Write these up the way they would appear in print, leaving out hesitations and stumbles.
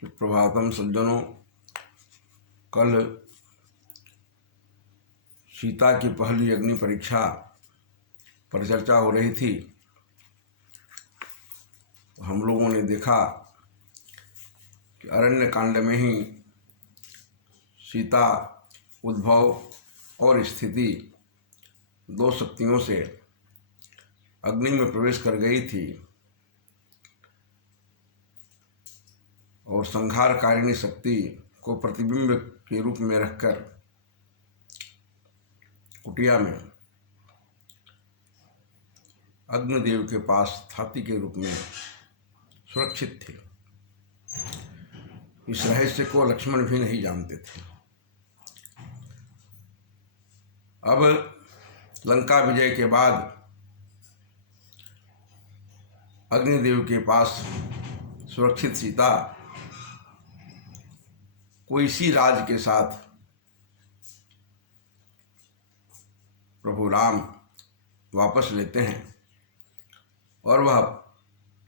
सुप्रभातम सज्जनों। कल सीता की पहली अग्नि परीक्षा पर चर्चा हो रही थी। हम लोगों ने देखा कि अरण्य कांड में ही सीता उद्भव और स्थिति दो शक्तियों से अग्नि में प्रवेश कर गई थी और संहारकारिणी शक्ति को प्रतिबिंब के रूप में रखकर कुटिया में अग्निदेव के पास थाती के रूप में सुरक्षित थे। इस रहस्य को लक्ष्मण भी नहीं जानते थे। अब लंका विजय के बाद अग्निदेव के पास सुरक्षित सीता को इसी राज के साथ प्रभु राम वापस लेते हैं और वह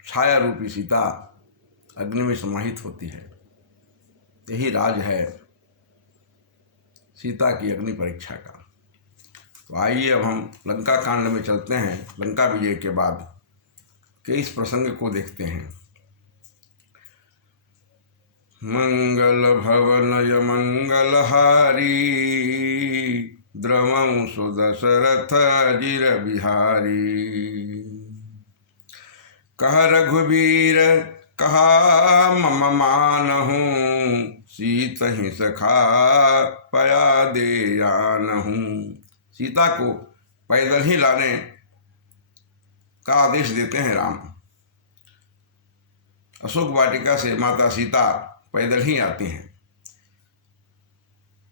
छाया रूपी सीता अग्नि में समाहित होती है। यही राज है सीता की अग्नि परीक्षा का। तो आइए अब हम लंका कांड में चलते हैं। लंका विजय के बाद के इस प्रसंग को देखते हैं। मंगल भवनय मंगलहारी द्रवं सुदशरथ जिर बिहारी। कह रघुबीर कहा मम मानहु सीत ही सखा पया दे जानहु। सीता को पैदल ही लाने का आदेश देते हैं राम। अशोक वाटिका से माता सीता पैदल ही आती हैं।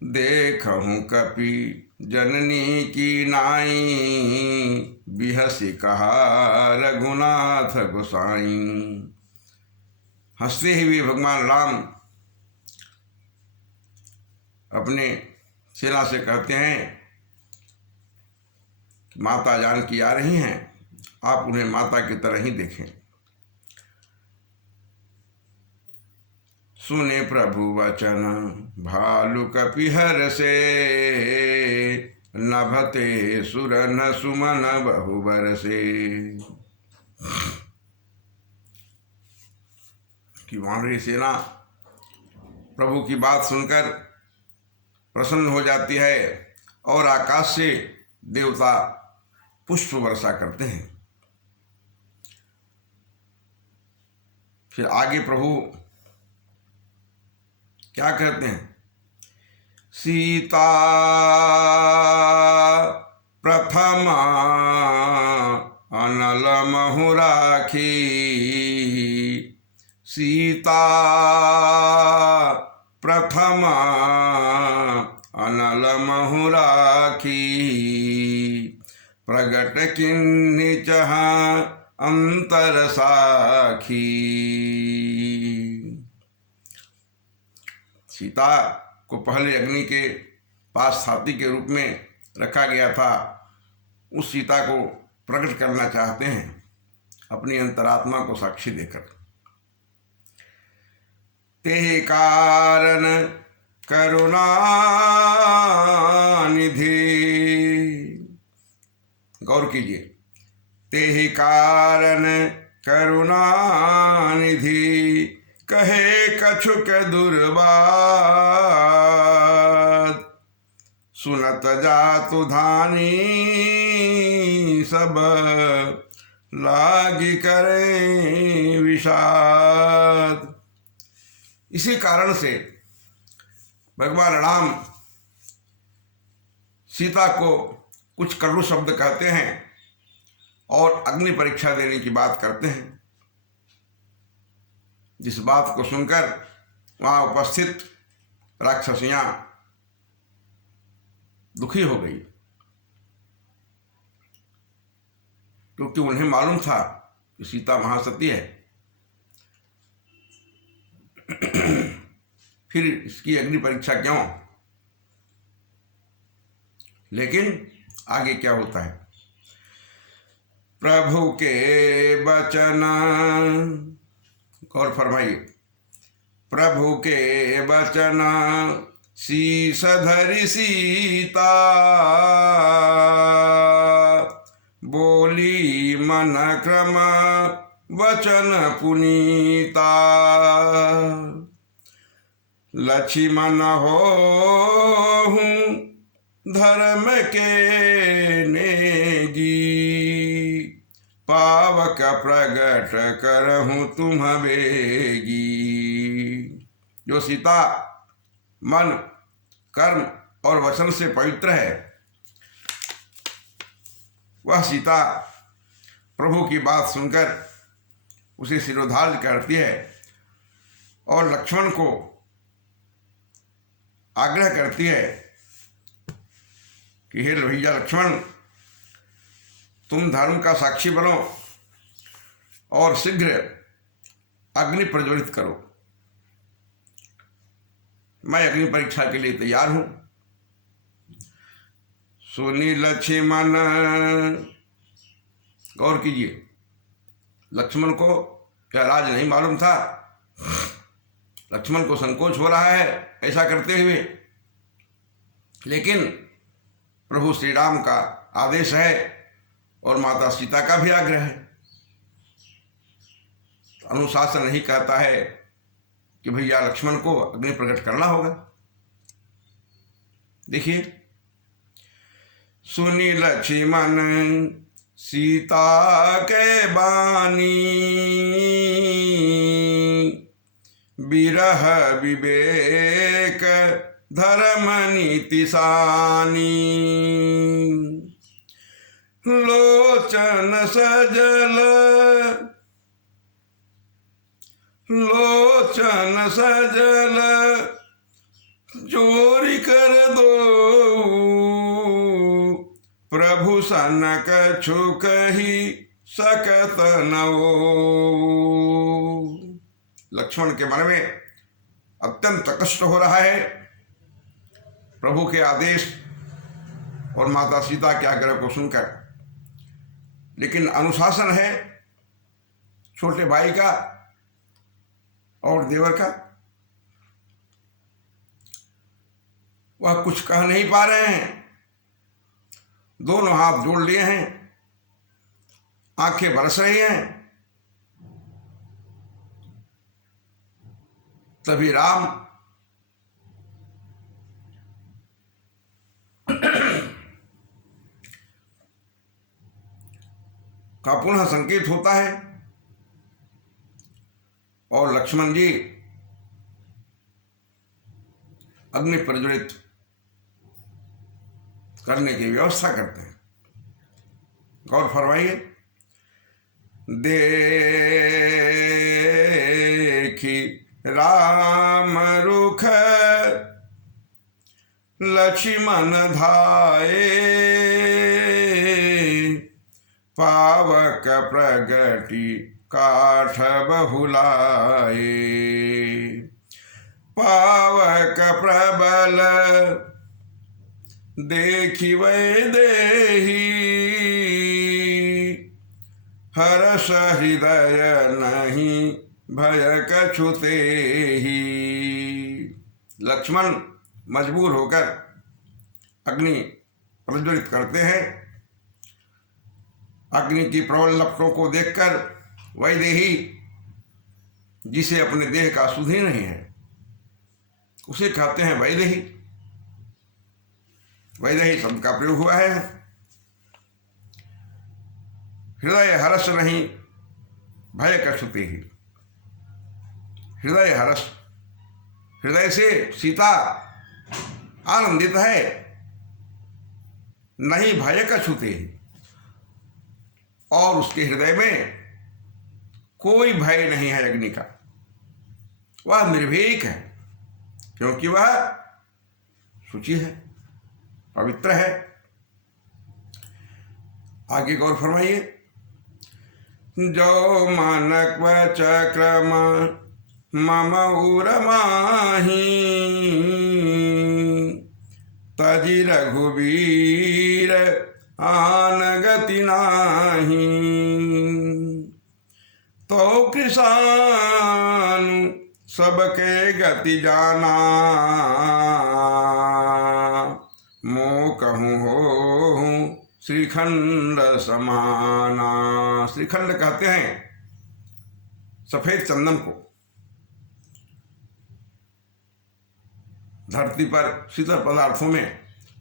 देखहूँ कपि जननी की नाई बिहसी कहा रघुनाथ गोसाई। हंसते हुए भगवान राम अपने सेना से कहते हैं कि माता जानकी आ रही हैं, आप उन्हें माता की तरह ही देखें। सुने प्रभु वचन भालु कपिहर से नभते सुरन सुमन बहुबर से। कि वानरी सेना प्रभु की बात सुनकर प्रसन्न हो जाती है और आकाश से देवता पुष्प वर्षा करते हैं। फिर आगे प्रभु क्या कहते हैं? सीता प्रथमा अनल महु राखी। सीता प्रथमा अनल महु राखी। प्रगट किन्हि चह अंतर साखी। सीता को पहले अग्नि के पास थाती के रूप में रखा गया था। उस सीता को प्रकट करना चाहते हैं अपनी अंतरात्मा को साक्षी देकर। ते कारण करुणा निधि। गौर कीजिए, ते कारण करुणा निधि। कहे कछुक दुर्बात सुनत जातु धानी। सब लागी करें विषाद। इसी कारण से भगवान राम सीता को कुछ कड़ू शब्द कहते हैं और अग्नि परीक्षा देने की बात करते हैं। जिस बात को सुनकर वहाँ उपस्थित राक्षसियाँ दुखी हो गई, क्योंकि उन्हें मालूम था कि सीता महासती है। फिर इसकी अग्नि परीक्षा क्यों? लेकिन आगे क्या होता है? प्रभु के वचन, गौर फरमाइए, प्रभु के वचन शीस धरि सीता, बोली मन क्रम वचन पुनीता। लक्ष्मण होहूँ धर्म के नेगी, पावक प्रगट करहूँ तुम बेगी। जो सीता मन कर्म और वचन से पवित्र है, वह सीता प्रभु की बात सुनकर उसे सिरोधार्य करती है और लक्ष्मण को आग्रह करती है कि हे भैया लक्ष्मण, तुम धर्म का साक्षी बनो और शीघ्र अग्नि प्रज्वलित करो। मैं अग्नि परीक्षा के लिए तैयार हूं। सुनी लक्ष्मण, गौर कीजिए, लक्ष्मण को क्या राज नहीं मालूम था? लक्ष्मण को संकोच हो रहा है ऐसा करते हुए, लेकिन प्रभु श्री राम का आदेश है और माता सीता का भी आग्रह है। अनुशासन नहीं कहता है कि भैया लक्ष्मण को अग्नि प्रकट करना होगा। देखिए, सुनी लक्ष्मण सीता के बानी, बिरह विवेक धर्म नीति सानी। लोचन सजल, लोचन सजल जोरी कर दो, प्रभु सन कछु कही सकत न हो। लक्ष्मण के मन में अत्यंत कष्ट हो रहा है प्रभु के आदेश और माता सीता के आग्रह को सुनकर, लेकिन अनुशासन है छोटे भाई का और देवर का। वह कुछ कह नहीं पा रहे हैं, दोनों हाथ जोड़ लिए हैं, आंखें बरस रही हैं। तभी राम का पुनः संकेत होता है और लक्ष्मण जी अग्नि प्रज्वलित करने की व्यवस्था करते हैं। गौर फरमाइए, देखी राम रुख लक्ष्मण धाये, पावक प्रगति काठ बहुलाए। पावक प्रबल देखी वैदेही, हर्ष हृदय नहीं भय कछु तेहि। लक्ष्मण मजबूर होकर अग्नि प्रज्वलित करते हैं। अग्नि की प्रबल लपटों को देखकर वैदेही, जिसे अपने देह का सुध ही नहीं है, उसे कहते हैं वैदेही। वैदेही शब्द का प्रयोग हुआ है। हृदय हर्ष नहीं भय कछु तेहि। हृदय हर्ष, हृदय से सीता आनंदित है, नहीं भय कछु तेहि। और उसके हृदय में कोई भय नहीं है अग्नि का, वह निर्भीक है, क्योंकि वह शुचि है, पवित्र है। आगे गौर फरमाइए, जो मानक चक्रम मम उरमाही, तजि रघुवीर आन गति नाही। तो कृषानु सबके गति जाना, मो कहूँ हो श्रीखंड समाना। श्रीखंड कहते हैं सफेद चंदन को। धरती पर शीतल पदार्थों में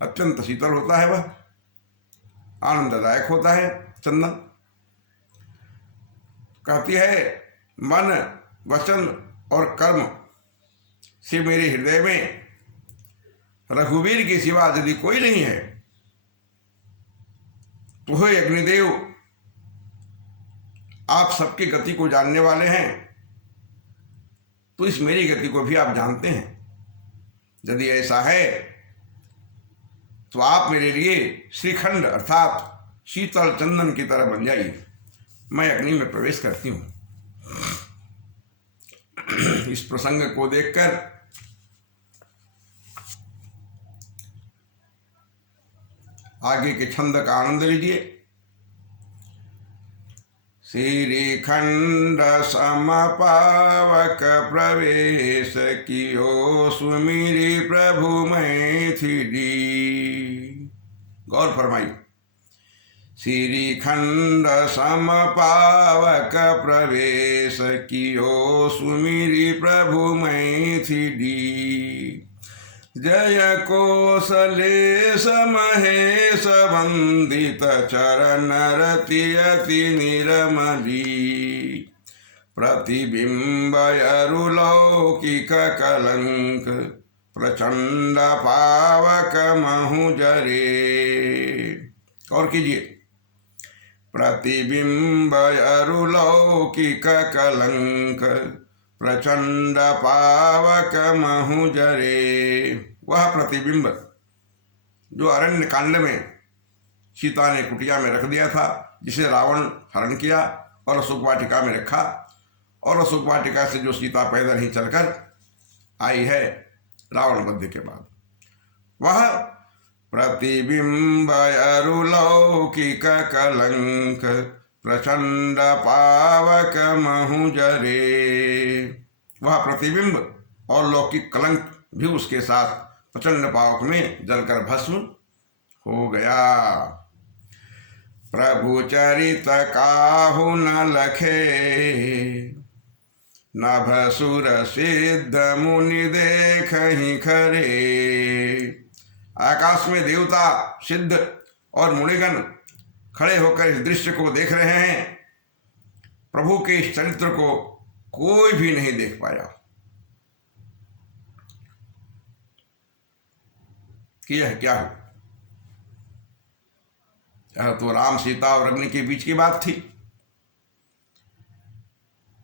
अत्यंत शीतल होता है, वह आनंददायक होता है चंदन। कहती है मन वचन और कर्म से मेरे हृदय में रघुवीर के सिवा यदि कोई नहीं है, तो हे अग्निदेव, आप सबकी गति को जानने वाले हैं, तो इस मेरी गति को भी आप जानते हैं। यदि ऐसा है तो आप मेरे लिए श्रीखंड अर्थात शीतल चंदन की तरह बन जाइए। मैं अग्नि में प्रवेश करती हूँ। इस प्रसंग को देखकर आगे के छंद का आनंद लीजिए। श्रीखंड समपावक प्रवेश कियो सुमिरी प्रभु मैथिली। गौर फरमाइए। श्रीखंड समपावक प्रवेश कियो सुमिरी प्रभु मैथिली। जय कौशलेश महेश वंदित चरण रति अति निर्मली। प्रतिबिंब अरुलौकिक कलंक प्रचंड पावक महु जरे। और कीजिए। प्रतिबिंब अरुलौकिक कलंक प्रचंड पावक महु जरे। वह प्रतिबिंब जो अरण्य कांड में सीता ने कुटिया में रख दिया था, जिसे रावण हरण किया और अशोक वाटिका में रखा, और अशोक वाटिका से जो सीता पैदल ही चलकर आई है रावण वध के बाद, वह प्रतिबिंब अरुलौकिक कलंक प्रचंड पावक महु जरे। वह प्रतिबिंब और लौकिक कलंक भी उसके साथ प्रचंड पावक में जलकर भस्म हो गया। प्रभु चरित काहु न लखे, नभ सुर सिद्ध मुनि देखहि खरे। आकाश में देवता सिद्ध और मुनिगण खड़े होकर इस दृश्य को देख रहे हैं। प्रभु के इस चरित्र को कोई भी नहीं देख पाया कि यह क्या हो। यह तो राम सीता और अग्नि के बीच की बात थी।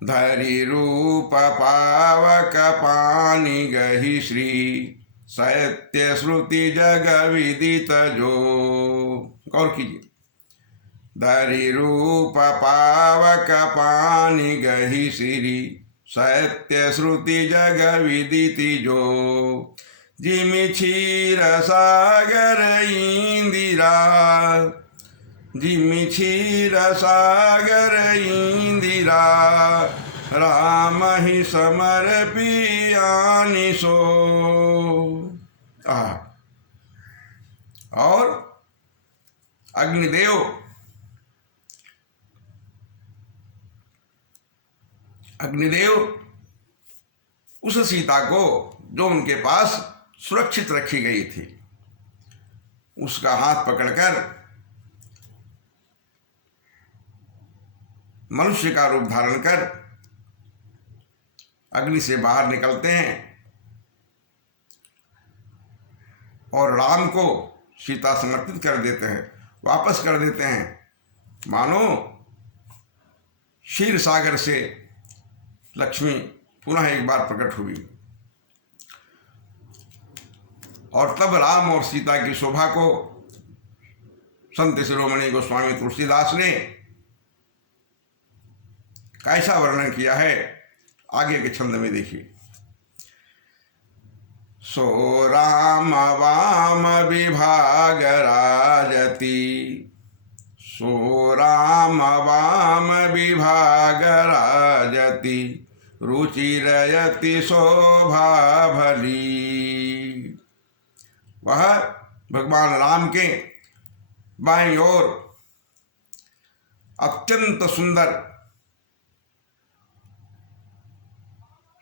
धरि रूप पावक पानी गही श्री, सत्य श्रुति जग विदित जो। गौर कीजिए। धरि रूप पावक पानी गही श्री, सत्य श्रुति जग विदिति जो। जिमि क्षीर सागर इंदिरा, जिमि क्षीर सागर इंदिरा। राम ही समर पियानि सो। और अग्निदेव उस सीता को जो उनके पास सुरक्षित रखी गई थी, उसका हाथ पकड़कर मनुष्य का रूप धारण कर अग्नि से बाहर निकलते हैं और राम को सीता समर्पित कर देते हैं, वापस कर देते हैं। मानो क्षीर सागर से लक्ष्मी पुनः एक बार प्रकट हुई। और तब राम और सीता की शोभा को संत शिरोमणि गोस्वामी तुलसीदास ने कैसा वर्णन किया है, आगे के छंद में देखिए। सो राम वाम विभाग राजती, सो राम वाम विभाग राजती। रुचिरयति शोभा भली। वह भगवान राम के बाईं ओर अत्यंत सुंदर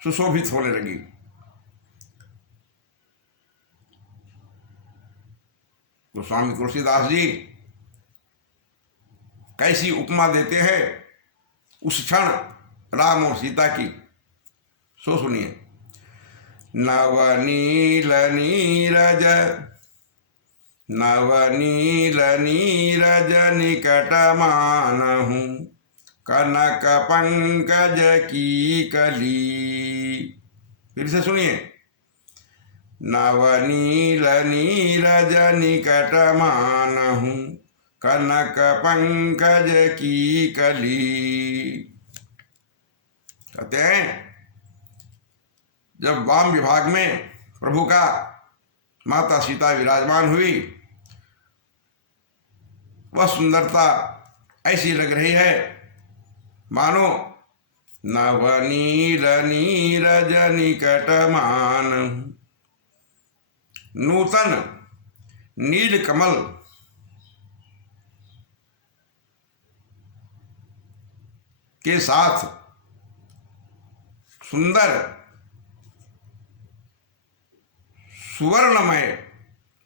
सुशोभित होने लगी। तो स्वामी तुलसीदास जी कैसी उपमा देते हैं उस क्षण राम और सीता की, सो सुनिए। नवनील नीरज नवनील नीरज निकट मानहु, कनक पंकज की कली। फिर से सुनिए। नवनील नीरज निकट मानहु, कनक पंकज की कली। कहते हैं जब वाम विभाग में प्रभु का माता सीता विराजमान हुई, वह सुंदरता ऐसी लग रही है मानो नवनील नीरज निकट मान। नूतन नील कमल के साथ सुंदर सुवर्णमय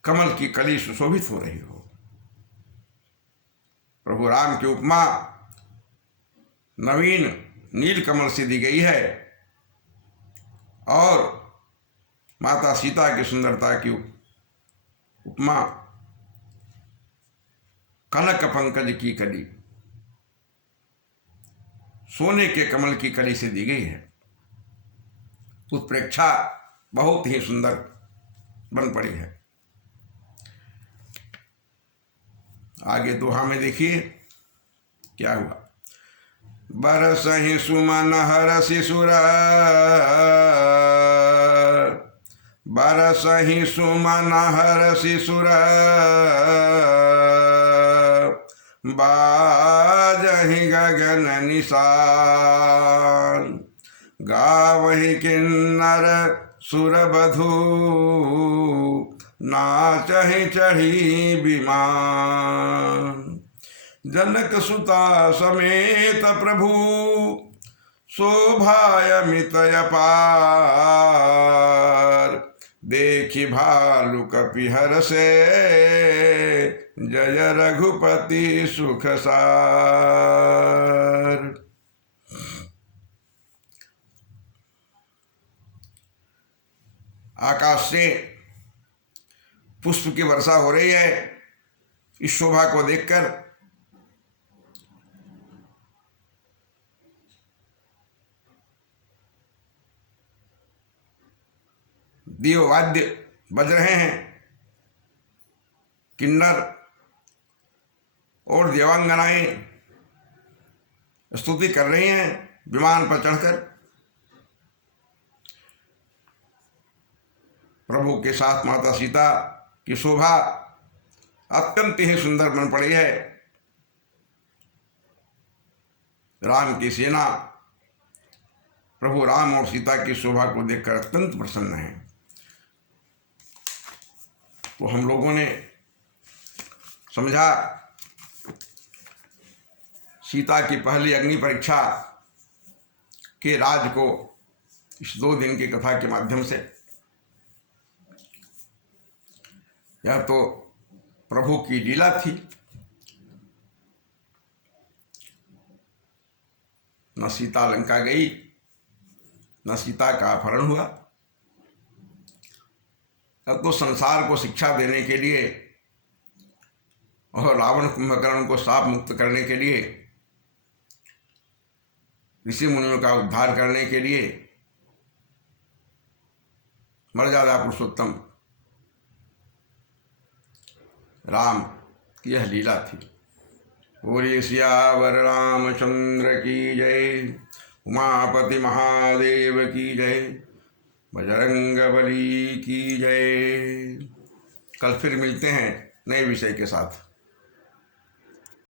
कमल की कली सुशोभित हो रही हो। प्रभु राम की उपमा नवीन नील कमल से दी गई है और माता सीता की सुंदरता की उपमा कनक पंकज की कली, सोने के कमल की कली से दी गई है। उत्प्रेक्षा बहुत ही सुंदर बन पड़ी है। आगे दोहा में देखिए क्या हुआ। बरसहि सुमन हरषि सुर, बरसहि सुमन हरषि सुर, बाजहि गगन निशान, गावहि किन्नर सुरबधू, नाचहि चढ़ी विमान। जनक सुता समेत प्रभु, शोभायमित अपार, देखि भालु कपि हरषे, जय रघुपति सुख सार। आकाश से पुष्प की वर्षा हो रही है। इस शोभा को देखकर दीव वाद्य बज रहे हैं, किन्नर और देवांगनाएं स्तुति कर रही हैं विमान पर चढ़कर। प्रभु के साथ माता सीता की शोभा अत्यंत ही सुंदर बन पड़ी है। राम की सेना प्रभु राम और सीता की शोभा को देखकर अत्यंत प्रसन्न है। तो हम लोगों ने समझा सीता की पहली अग्नि परीक्षा के राज को इस 2 दिन की कथा के माध्यम से। यह तो प्रभु की लीला थी। न सीता लंका गई, न सीता का अपहरण हुआ। अब तो संसार को शिक्षा देने के लिए और रावण कुंभकर्ण को शाप मुक्त करने के लिए, ऋषि मुनियों का उद्धार करने के लिए मर्यादा पुरुषोत्तम राम की यह लीला थी। बोलिए सियावर रामचंद्र की जय, उमापति महादेव की जय, बजरंगबली की जय। कल फिर मिलते हैं नए विषय के साथ।